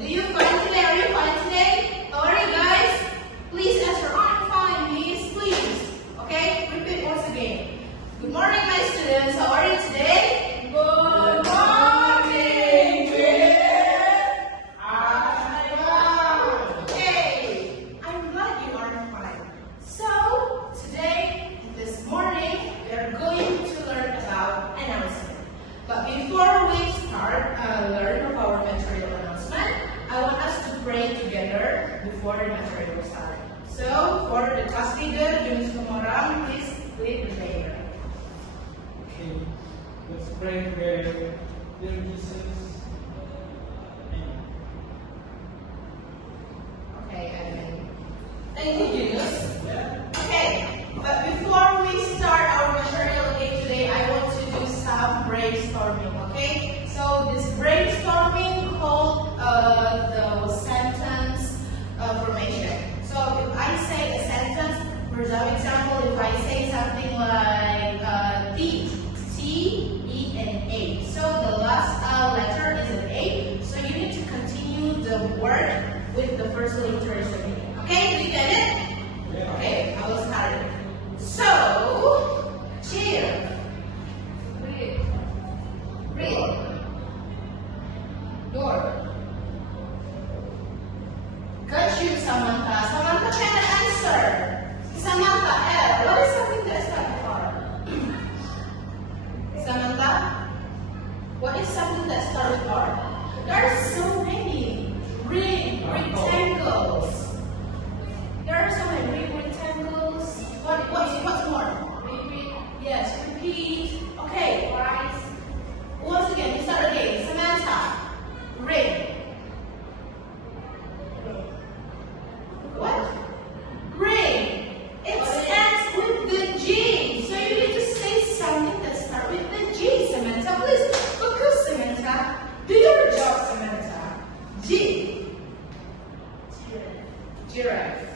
Do you fine today? Are you fine today? How are you guys? Please answer, I'm fine, miss, please. Okay, repeat once again. Good morning, my students. How are you today? Good morning, okay, I'm glad you are fine. So, today, this morning, we are going to learn about announcement. But before we start learn about our material announcement, I want us to pray together before the material start. So, for the class leader, Jun Sumorang, please lead the prayer. Okay, let's pray together. Dear Jesus, amen. Okay, amen. Thank you, Yunus. Yeah. Okay, but before we start our material day today, I want to do some brainstorming, okay? So this brainstorming called the sentence formation. So if I say a sentence, for example, if I say something like T, E, and A. So the last letter is an A, so you need to continue the word with the first letter. Okay, do you get it? Yeah. Okay, I will start it. So, chair. Read. Door. Got you, Samantha. Samantha cannot answer. Samantha, L. What is something that starts with R? Samantha, what is something that starts with R? There are so many. Ring, rectangles. There are so many rectangles. What's more? Repeat. Yes, repeat. Okay. Rise. Once again, you start again. Samantha. Ring. What? Ring. It ends with the G. So you need to say something that starts with the G, Samantha. Please focus, Samantha. Do your job, Samantha. G. Giraffe.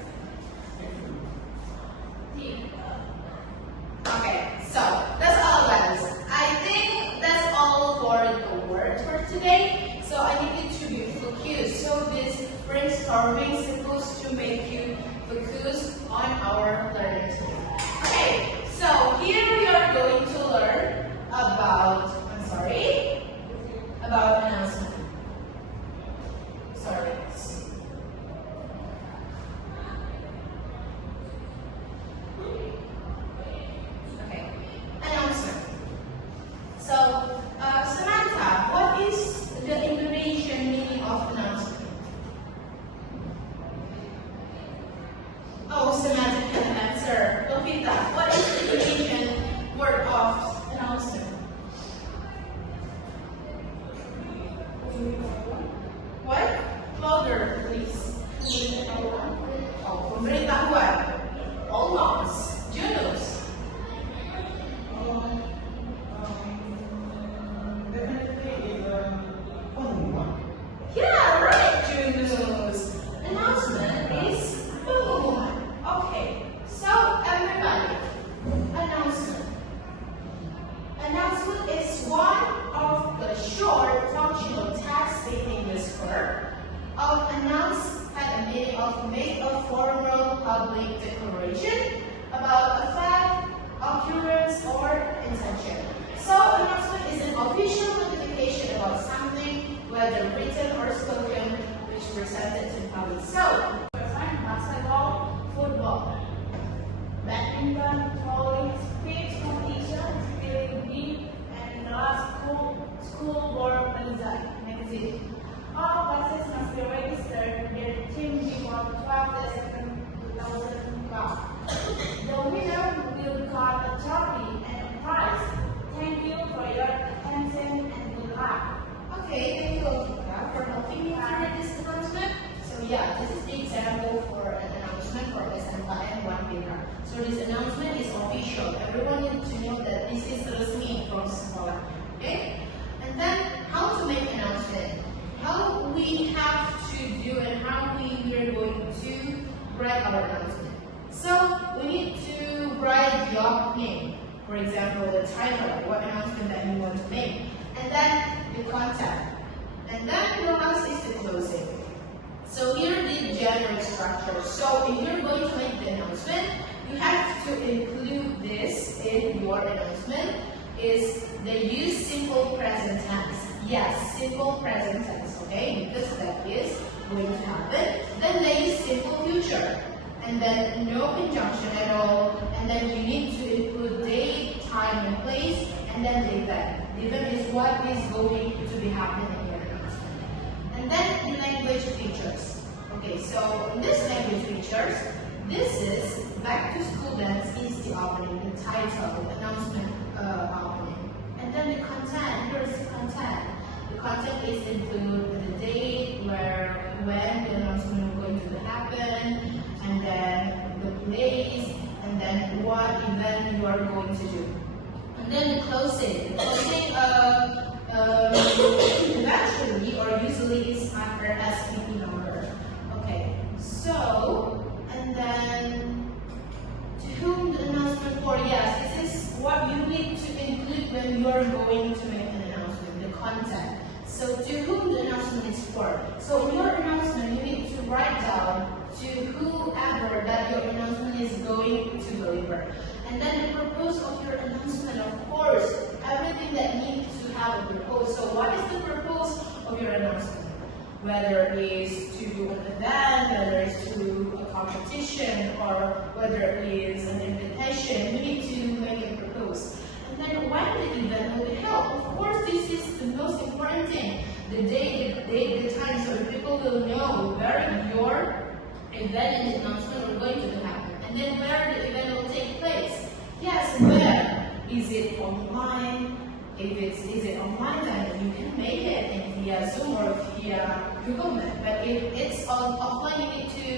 Okay, so that's all, guys. I think that's all for the words for today. So I need you to be focused. So this brainstorming is supposed to make you focus on our learning today. Okay, so here we are going to learn about announcement. Sorry. Okay, announcement. So, Samantha, what is the Indonesian meaning of announcement? Oh, Samantha can answer. Lovita, what is the Indonesian word of announcement? What? Louder, please. Oh, pemberitahuan. Almost. Junus. Definitely is pengumuman. Yeah, right, Junus. Announcement is pengumuman. Okay, so everybody, announcement. Announcement is one of the short functional text in English verb of announce had a meaning of make a formal public declaration about a fact, occurrence, or intention. So announcement is an official notification about something, whether written or spoken, which presented to the public. So, basketball, football, badminton, bowling, speech competition, spelling bee, and the last school board magazine. All classes must be registered their team before 12 December 2012. The winner will get a trophy and a prize. Thank you for your attention and good luck. Okay, thank you, Olivia, for helping me through this announcement. So yeah, this is the example for an announcement for SMKM 1 Pintar. So this announcement is official. Everyone needs to know that this is resmi from sekolah. Okay? And then how to make announcement. How we have to do and how we are going to write our announcement. So we need to write your name. For example, the title, what announcement that you want to make. And then the content. And then the last is the closing. generic structure. So if you're going to make the announcement, you have to include this in your announcement. Is they use simple present tense. Yes, simple present tense, okay? Because that is going to happen. Then they use simple future. And then no conjunction at all. And then you need to include date, time, and place. And then the event. The event is what is going to be happening in your announcement. And then the language features. Okay, so in this language features, this is Back to School Dance is the opening, the title, the announcement opening. And then the content, here is the content. The content is include the date, when the announcement is going to happen, and then the place, and then what event you are going to do. And then the closing. The closing eventually or usually is after SPP number. Okay, so, and then to whom the announcement for? Yes, this is what you need to include when you are going to make an announcement, the content. So to whom the announcement is for. So in your announcement, you need to write down to whoever that your announcement is going to deliver. And then the purpose of your announcement, of course, everything that needs to have a purpose. So what is the purpose of your announcement? Whether it is to do an event, whether it's to do a competition, or whether it is an invitation, you need to make a purpose. And then when the event will be held, of course, this is the most important thing. The date, the time, so people will know where your event and announcement are going to happen. And then where the event will take place. Yes, where? Is it online? Is it online, then you can make it in via Zoom or via Google Meet. But if it's offline, you need to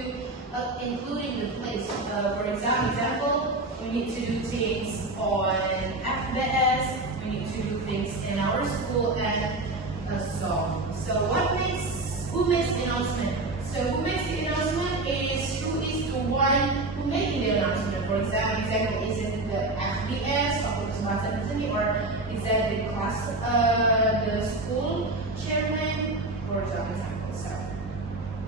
including the place. For example, we need to do things on FBS. We need to do things in our school and so on. So who makes the announcement? So who makes the announcement is who is the one who making the announcement. For example, is it the FBS or is that the class, the school chairman, for example. So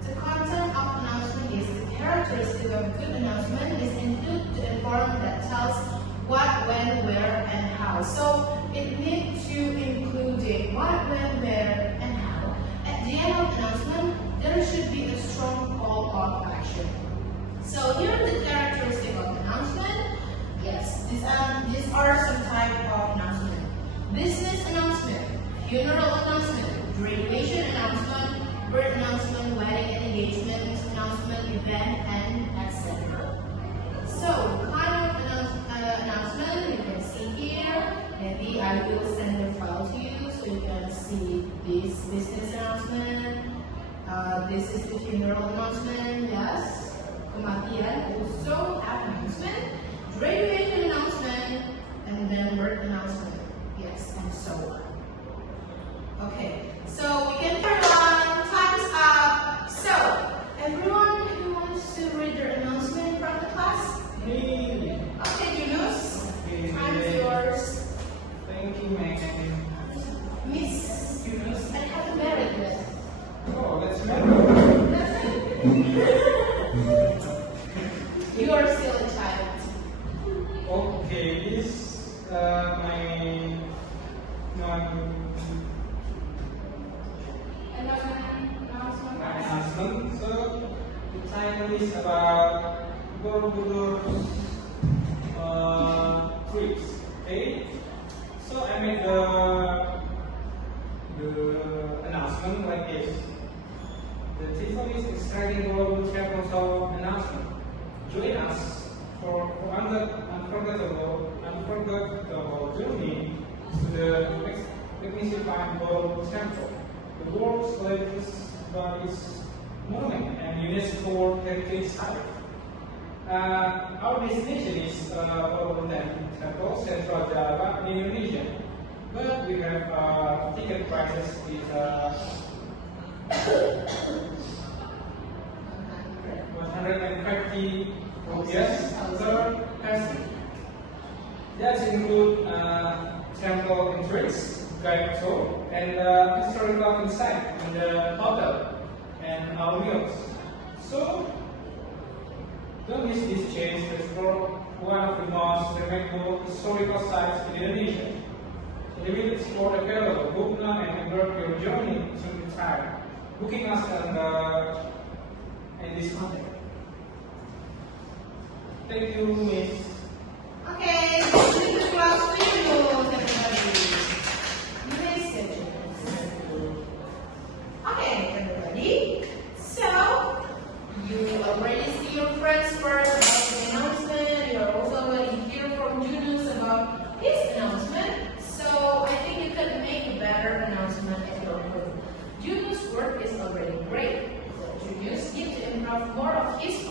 the content of announcement is the characteristic of a good announcement is include to inform that tells what, when, where, and how. So it needs to include it what, when, where, and how. At the end of the announcement, there should be a strong call of action. So here are the characteristics of the announcement. Yes, these are some type of announcement. Business announcement, funeral announcement, graduation announcement, birth announcement, wedding and engagement announcement, event, and etc. So, kind of announcement you can see here. Maybe I will send the file to you so you can see this business announcement. This is the funeral announcement, yes. Kematian also announcement. Graduation announcement, and then birth announcement, yes, and so on. Okay, so we can turn on, time's up. So, everyone who wants to read their announcement from the class? Me. Okay, Yunus, Okay. time's yours. Thank you, ma'am. Miss Yunus, I haven't married yet. Oh, that's married. That's it. You are still a child. Okay, this my announcement. So the title is about Borobudur trips. Okay, so I made the announcement like this. The title is Exciting Borobudur Travel Show Announcement. Join us for unforgettable journey to the magnificent Borobudur Temple, the world's largest Buddhist monument and UNESCO World Heritage Site. Our destination is Borobudur Temple, Central Java, in Indonesia. But we have ticket prices is 150 rupees per person. That include temple entrance, guide tour, and historical insight in the hotel and our meals. So, don't miss this chance to explore one of the most remarkable historical sites in Indonesia. So, we will explore the Vale of Bukna and embark your journey through the time, booking us in this content. Thank you, Miss. Okay, this is the class videos, everybody. Messages. Okay, everybody. So, you already see your friends first about the announcement. You are also already hear from Junus about his announcement. So, I think you can make a better announcement at your home. Junus' work is already great. So, Junus needs to improve more of his